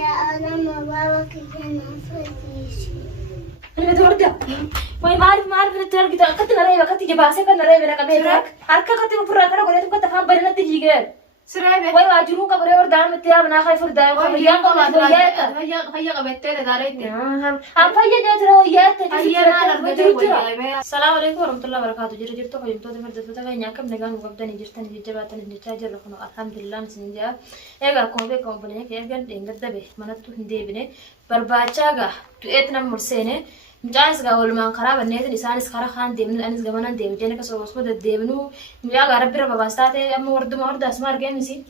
أنا مبارك جنا فتيش. أنا توردا. ما عارف نترجع كتنا رأي وقت جباسة كنا رأي بنا كبيرك. حركة كتنا فرا كنا قلنا تبغى تفهم بدنا تجيجر. سرعة وين واجرون كبري وردان متيا بنا خايف وردان خبيان كمان وياك. هيا قبتة داريتي هم فايا جاتنا وياك. هيا أنا رجعت السلام عليكم ورحمة الله وبركاته. جرت خيم تو تفرد فتاة كي ناكم نجان وقبضني جرتني جبتني نتاجر لكنه الحمد لله مسنجا. إيجا كوم بني كإيجا دينغ دبي مناتو هندي بني برباچاغا تو إتنا مرسينه. مجالس قاول ما خراب النيت الإنسان إسخرا خان ديمن أنس جمانا ديم جينا كسر وسمو ديمنو مجال غرب برا بباستاتي أما ورد أسمار جيم نسي.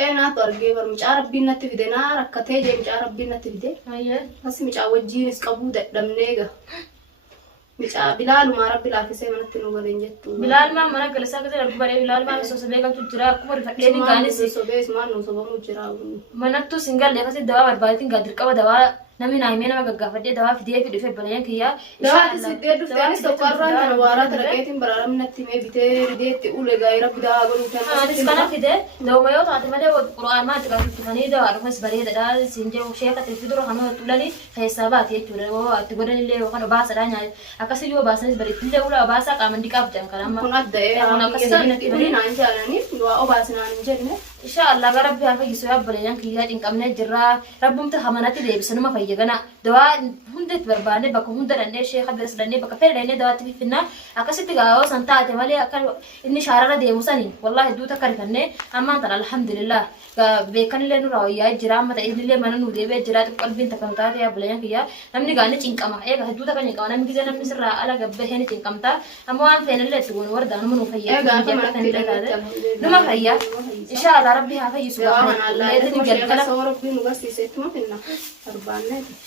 أنا ترجع برمج عرب بينا تبدينا ركتة جي مج عرب بينا تبدي. أيه. بس مج عود جينس كابود دمنيجا. مج بلال وما رب بلال في سيمنا تنوبرين جتو. بلال ما منا كلسا كذا رب بري بلال ما مسوس بيجا تجرا كمر فكيني كاني سي. سوبيس ما نوصل مجرا. منا تو سنجال ليه كسي دوا بربايتين قادر كوا دوا نمي نايمين ما جا فدي دوا فدي في دفع بليان كيا. دوا تسدي دفع سكران تنوارات ركيتين برام نتيمة بيته بدي تقول جاي رب دا أقول كان. تسكنا كده لو ما يوت عتمة ده القرآن ما تقرأ في فني ده أروح بريه ده سنجة وشيء كتير هنو تقولني حسابات يجوري هو تقولني اللي هو كانوا باس رانيا أكاسي جو باس بريه اللي هو باسا كمان ديكاب جام كلام. كنت ده أنا كسر نتيجة نانجا أنا لو أو باس نانجا إن شاء الله رب يا فيك سوى بليان كيا إن كمنا جرا ربهم تهمناتي ده بس نما فيجنا دواء هندت بربانة بكو هندر النير شيخ بس النير بكفر النير دواء تبي فينا أكاسي تجاو سنتا تمالي أكل إني شارع ده مساني والله دوتا كارثنة أما ترى الحمد لله بيكن لنا رأيي جرا ما تقول لي ما نودي بجرا قلبين تكمتا يا بليان كيا نمني قاني تينكم إيه دوتا كني قانا ميجي نمني سرّا على قبه هني تينكمتا أما أنا فين اللي تقول وردان منو فيا نما فيا إن شاء الله ربي هافي سبحانه الله يدني قلبنا صورك بينو بس يسمع فينا أربعة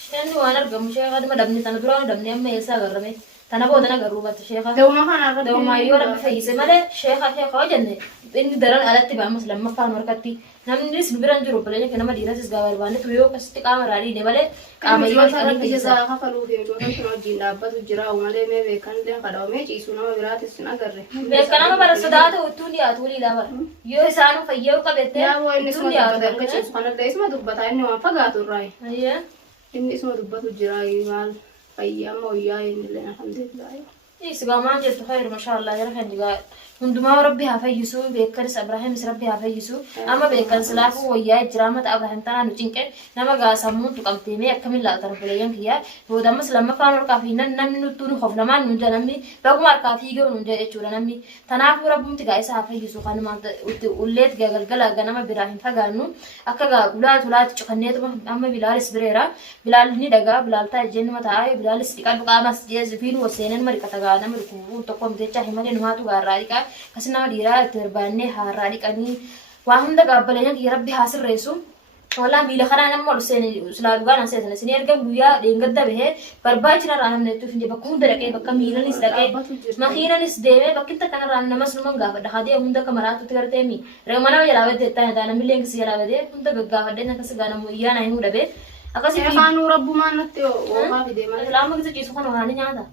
شنو وانا أرجع مش هذا ما دبني تنبرا دبني أما يسا غرمي تنبو دنا غروبة الشيخ دوما كان أربعة دوما يورا بفيس ماله شيخ خواجنة إني دران على تبع مسلم ما فان مركتي نمني سبيران جروب لأن كنا ما ديرا سجاوار بانه تويو كستي كامر علي نبالة كام يوم كان بيجا خفلو في جونا شنو جينا بس جرا وماله ما بيكان لين كذا وما يجي سونا ما برات السنا كره بيكنا ما برسدات وتوني أتولي لامر يو سانو فيو كبتة يا هو إني سما دبّت كذي سبحان الله اسمه دبّت إنه ما فقعت الرأي أيه إني اسمه دبّت جرا يمال فيا ما ويا إن لنا الحمد لله إيه سجامان جت خير ما شاء الله يرحم جوا هندما ربي هافيسو بيكرس إبراهيم ربي هافيسو أما بيكن سلافو ويا جرامة إبراهيم تنا نجينك نما جا سمون تكمل تيمي أكمل لا ترى بليان كيا هو دام سلما فانور كافينا نمني نتونو خفنا ما نجا نمي بقوم أركافي جو نجا إيشورا نمي تنافو ربهم تجايس هافيسو خان ما وليت جا جلجلا جنما إبراهيم فجانو أكجا ولاد تشكنيت أما بلال سبريرا بلال ندعا بلال تاجين ما تاعي بلال استيكار بقى مس جز فين وسينن مريكا تجانا مريكو تقوم تيجا همالي نهاتو غارائكا kasna dira terbanne harari kani wahunda gabalenya ki rabbi hasir resu wala mila khana nam mol sen sulalu gana sen sen erga buya dengadda behe barbachna ranam ne tu finje bakunda rake bakka mila nis rake mahina nis deve bakinta kana ran namas numam ga da hade hunda kamaratu tigarte mi remana yalawe detta da nam mileng si yalawe de hunda gagga hade na kas gana mu iya na himu dabe akasi khanu rabbu manate o ma bide ma lamu gze kisu khano hani nyada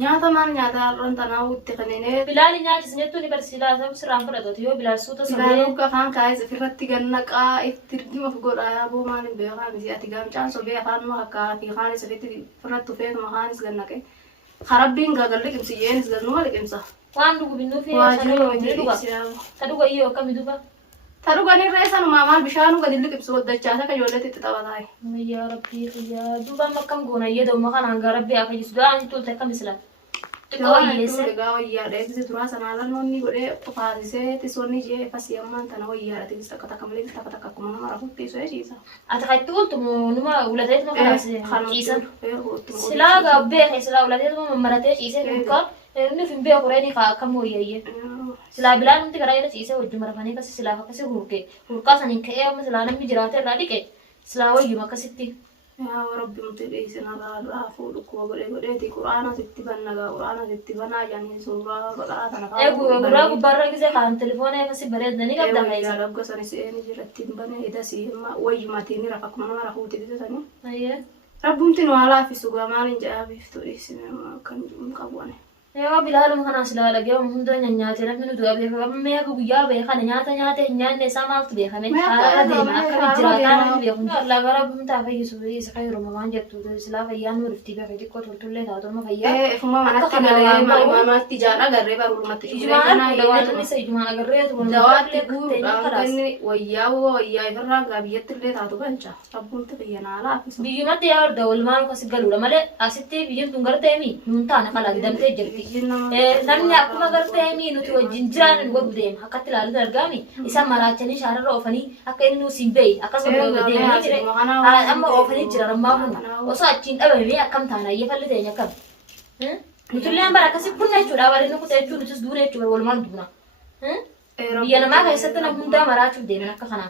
nyata man nyata ron tanawu tikhanene bilal nyata sinettu ni bersila sab siram fara do yo bilal suta bilalu ka khan kai se firratti ganna qa iftirgi ma fugoda ya bo man be kha mi ati gam chan so be khan ma ka fi khan se fitti firrattu fe ma khan is ganna ke kharabbin ga galle kim si yenis gannu ma kimsa wandu gu binnu fi wajiro duga taduga iyo kam duga taduga ni resan ma mal bishanu ga dilli kim so dacha ta ka yollati tawatai ya rabbi ya duga makam gona yedo ma khan anga rabbi aka yisdan tul ta kam islam gawa iya deh itu terus analan noni gede parise itu soni je pas yaman tanah iya itu kita kata kembali kita kata kakumana marah putih soalnya sih sa ada kayak tuh numa ulatnya itu mah sisa sila gabe sila ulatnya itu mah meratnya sisa buka ini film be aku ini kamu iya sila bilang nanti karena sisa udah marah panik kasih sila kasih hurka saning kayak mas sila nami jerawatnya tadi kayak sila wajib makasih ti يا ربي متبعي سنة لا فولك وقولي دي قرآن تتبنى قرآن تتبنى يعني سورة بقرة أنا قرآن برا كذا كان تليفونه بس بريد دني كده ما يصير رب قصني سيني جرت تبنى إذا سيما ويجي ما تيني رفعك ما رفعوا تبي تاني أيه رب ممكن ولا في سوق ما رنجا بيفتوري سنة ما كان مقبونه Yoo bilaaluma kana silaa dhagee hunda nyaatee namni nuti beekamu meeqa guyyaa beekan nyaata nyaanne isaa maaltu beekame haala deema akka jiraataa namni beeku Allah gara bumtaa fayyisu isa fayyuruma waan jettu silaa fayyaan nu riftii beekee xiqqoo toltullee taatuma fayyaa ifuma manatti galee mamatti jaala garree barulumatti ijumaan agarree dawaatti guuruudhaan wayyaa ifirraa gaabiyyatti illee taatu galcha rabbuutti fayyanaa laafisa biyyumatti yaa warda walumaan kasi galuudha malee asitti biyyin tun garteemi nun taana kalaa gidamtee jirti namni akkuma garteemi nuti wajjin jiraan nu godhu deema akkatti ilaaluun argaami isaan maraachanii shaararra oofanii akka inni nuus hin beeyi akkasuma godhu deemanii jire amma oofanii jira rammaa kun osoo achiin dhabamee akkam taana ayyafalli teenya akkam nutullee bara akkasii kunna jechuudha bareedina kutaa jechuun nutis duuna jechuudha walumaan duuna biyya namaa keessatti namni hundaa maraachuuf deeman akka kanaa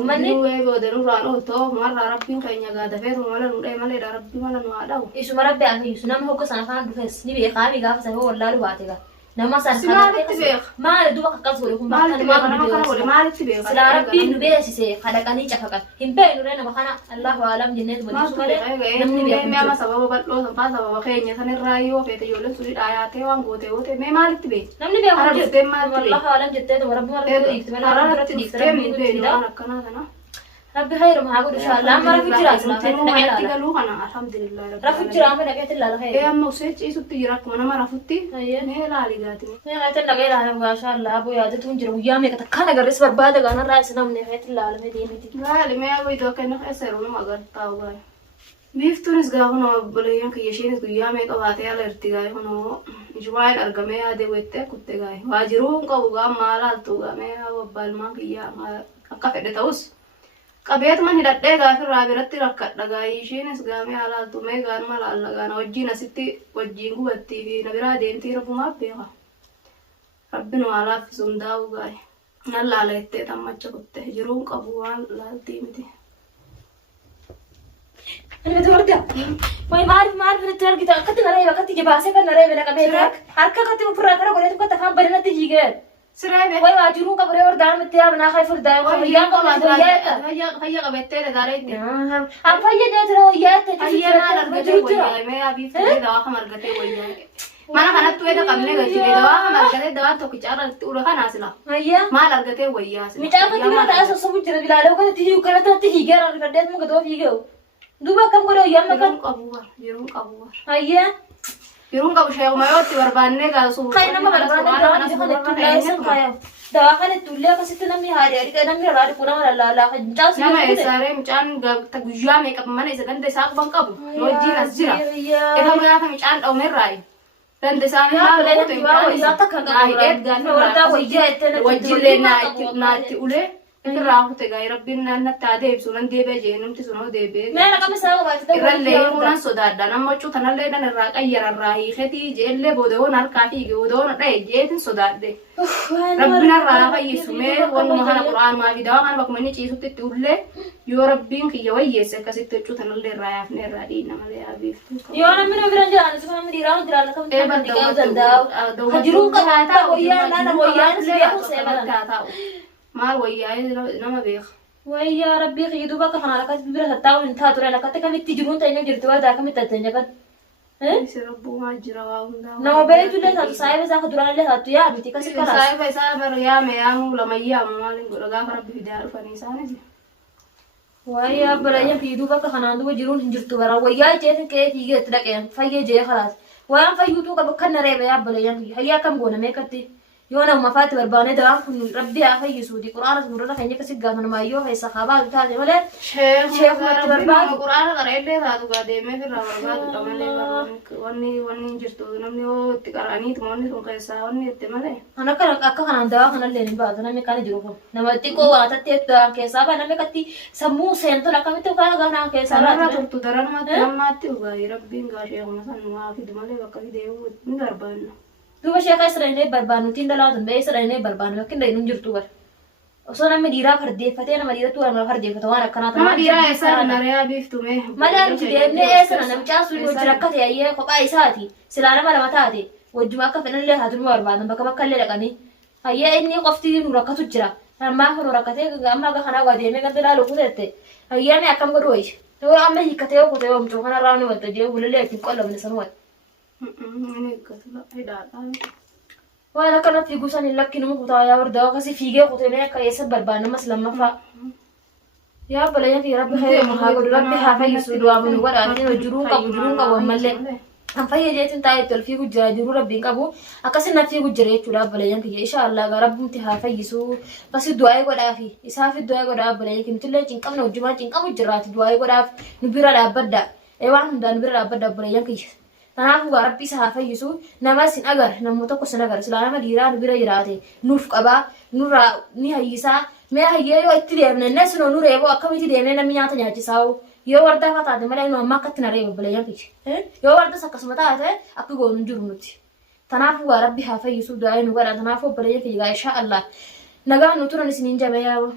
uummanni boodeenurraan ooltoo marraa rabbiin keenya gaadafeetu mala nu dhee maleedha rabbii mala nu haa dha'u isuma rabbi haa fayyisu nama hogga sana kana dhufees ni beekaami gaafa sana wallaalu baate gaa nama sana si maalitti beeka maali duba akkas godhe kun bakka maalitti beeka nama kana godhe maalitti beeka silaa rabbiin nu beeksise kadhaqanii cafaqan hin beeknu ree nama kana allahu aalam jenneetu badisu malee namni beeku meema sababa bal'oo sanfaa sababa keenya sanirraa yoo feete ijoolleen suni dhaayaatee waan goote mee maalitti beeka namni beeku hara dhuftee maalitti beeka allahu aalam jetteetu rabbi marra dhiifte malee hara rabbi dhiifte dhuftee rabbi nu nuti beenu dha waan akkanaa sana rabbi khairum haa godhu inshallah amma rafu jira silaa namatti galuu kana alhamdulillah rafu jira amma dhaqeetti ilaala khairum amma usee ciisutti jira akkuma nama rafutti mee laali gaatini mee khaitan dhaqee ilaala maashaallah aboo yaadatuun jira guyyaa meeqa takkaan agarrees barbaada gaanarraa isa namni khaitan ilaalamee deemiti laali mee aboo itoo kenna keessa yeroo nama agartaa ugaay biiftuunis gaafa nama obboleeyyan kiyya ishiinis guyyaa meeqa baatee ala irti gaay kunoo ijumaan argamee yaadee weettee kutte gaay waa jiruu hin qabu gaa maalaaltu gaa mee aboo abbaalmaan kiyya akka fedhe ta'us qabeetuman hidhadhee gaafirraa biratti rakkadha gaayii ishiinis gaamee alaaltu mee gaanuma laalla gaana wajjiin asitti wajjiin gubattii fi na biraa deemtii rabbumaaf beeka rabbi nu alaaffisu hundaa'u gaayi nan laala jettee tammacha kutte jiruun qabu waan laaltii miti Wai maal firitti argita akkatti naree bakkatti jabaasee kan naree bina qabeeta harka akkatti ofirraa kana godheetu akka takkaan badinatti hiigee siree wai waajiruu qaburee wardaan mitti yaabnaa kai furdaa wayyaan qabaatu wayyaa fayya qabettee dagaareetti an fayyadee tura wayyaa itti fayyanaan argatee wayyaa mee abii fidee dawaa kam argatee wayyaa mana kanatti wayita qabnee galchine dawaa kam argatee dawaa tokkicha irratti ura kanaa sila maal argatee wayyaa sila micaa kan dibira ta'a sossobu jira bilaalee kanatti hiigu kanatti hiigee rarrifaddeet muka doo fiigee duba akkam godhe wayyaa makam yeroon qabu hayyaa yeroon qabu sheekuma yootti barbaannee gaasuuf kai nama barbaanne dawaan isa kanatti ulleessan kaayaa dawaa kanatti ullee akkasitti namni haadhi adii namni irraa dhiqu nama lallaalaa kan caas nama eessaaree mucaan guyyaa meeqa mana isa ganda isaa qaban qabu wajjiin as jira ifa gaafa mucaan dhawmerraayi ganda isaanii haala goote wajjillee naatti ulee irraa kute gaa'ii rabbiin naannatti haa deebisu nan deebee jee namti sunoo deebee irrallee himuunan sodaadha nama huccuu tanallee nan irraa qayyararraa hiiketii jeellee boodawoon harkaa fiige boodawoon dhaye jeetin sodaadhe rabbiin irraa fayyisu mee wanuma kana qura'aanumaa fi dawaa kana bakkuma inni ciisutti itti ullee yoo rabbiin kiyya wayyeesse akkasitti huccuu tanallee irraa yaafne irraa dhiina malee haabiiftu yoo namni nu biran jiraan isuma namni dhiiraa jiraan akka mucaan dhiqaa danda'u hajiruun qabaataa wayyaa naana wayyaan beeku seebalan maal wayyaa nama beeka wayyaa rabbii kiyya duuba akka kanaan akkasitti bira tattaa'uun hin taatu reen akkatti kamitti jiruun ta'enya jirti warda akkamitti tatteenya kan isi rabbumaa jira waa hundaa nama beeytullee taatu saahiba isaa ka duraanillee taatu yaa miti kasi kanaas saahiba isaa bar yaame yaamuu lama yaamu maaliin godha gaafa rabbi fidaa dhufanii isaanis wayyaa balayyan kiyya duuba akka kanaan duuba jiruun hin jirtu bara wayyaa ijeetin kee fiigee itti dhaqeen fayyee jee kalaas wayan fayyuutuu qabu kan nareeba yaa balayyan kiyya hayyaa akkam goona meeqatti yoo nama faati barbaanee dawaan kun rabbi haa fayyisuuti quraana nurra keenya kasi gaafan maayyoo keessa kaabaa taate malee sheekumatti barbaadu quraana qareellee taatu gaa deemee firraa barbaadudha malee wanni jirtu namni yoo itti qara'aniitu wanni sun keessaa wanni jette malee kan akka kanaan dawaa kanallee hin baatu namni kana jiru kun nama xiqqoo waa tattee dawaan keessaa baa namni katti sammuu seentoon akkamitti kaa ganaa keessaa kanarra turtu daranumatti namnaatti ugaayii rabbiin gaa sheekuma san waa fidu malee bakka fidee hin barbaanna duba sheeka israa'elee barbaannu tiin dalaatun bee israa'elee barbaannu bakki hin hin jirtu bar osoo namni dhiiraa fardeeffatee nama dhiiratu waan fardeeffata waan akkanaata nama dhiiraa eessaa nariyaa biiftume malee nuti deemnee eessana namichaan sun wajjin akka ta'e kophaa isaati silaa nama lama taate wajjuma akka fedhanillee haatu nu barbaadan bakka bakka illee dhaqanii hayyee inni qofti nu rakkatu jira ammaa kun rakkatee amma akka kanaa waa deemee ganda laalu kuteette hayyee akkam godhu wayya yoo amma hiikkatee yoo kutee yoo mucoo kanarraa ni walta jee bulillee ittiin qollabne san wal Ini eeggatu hidhaadhaan. Waan akkana fiiguu san hin lakkinu kutaa yaa wardaa akkasii fiigee kutee akka eessa barbaadamas lammaffaa. Yaa balayyaa rabbi hayya haa godhu rabbi haa fayyisu du'aa bunu godhaatiin jiruun qabu ammallee. Kan fayyadeetiin taa'ee tol fiiguu jira jiruu rabbiin qabu akkasii na fiiguu jira jechuudha balayyaa kiyya inshaallah gaa rabbumti haa fayyisu basi du'aa godhaafi isaafi du'aa godhaa balayyaa kiyya tillee cinqamna hojjumaa cinqamu jiraati du'aa godhaaf nu bira dhaabbadda waan hundaan bira dhaabbadda balayyaa kiyya. Kanaafuu gaa rabbi isa haa fayyisu nama sin agar namoota tokko sin agar silaa nama dhiiraa nu bira jiraate nuuf qabaa nurraa ni hayyisaa mee hayyee yoo itti deemne neesnoo nu reeboo akkamitti deemnee namni nyaata nyaachisaa yoo wardaa faa taate malee nu amma akkatti na reeba balayyaa kiyya yoo wardas akkasuma taate akka goonu hin jiru nuti. Kanaafuu gaa rabbi haa fayyisu du'aa nu godha kanaafuu balayyaa kiyya gaa inshaa Allah nagaan nu turan isiniin jabe yaaba.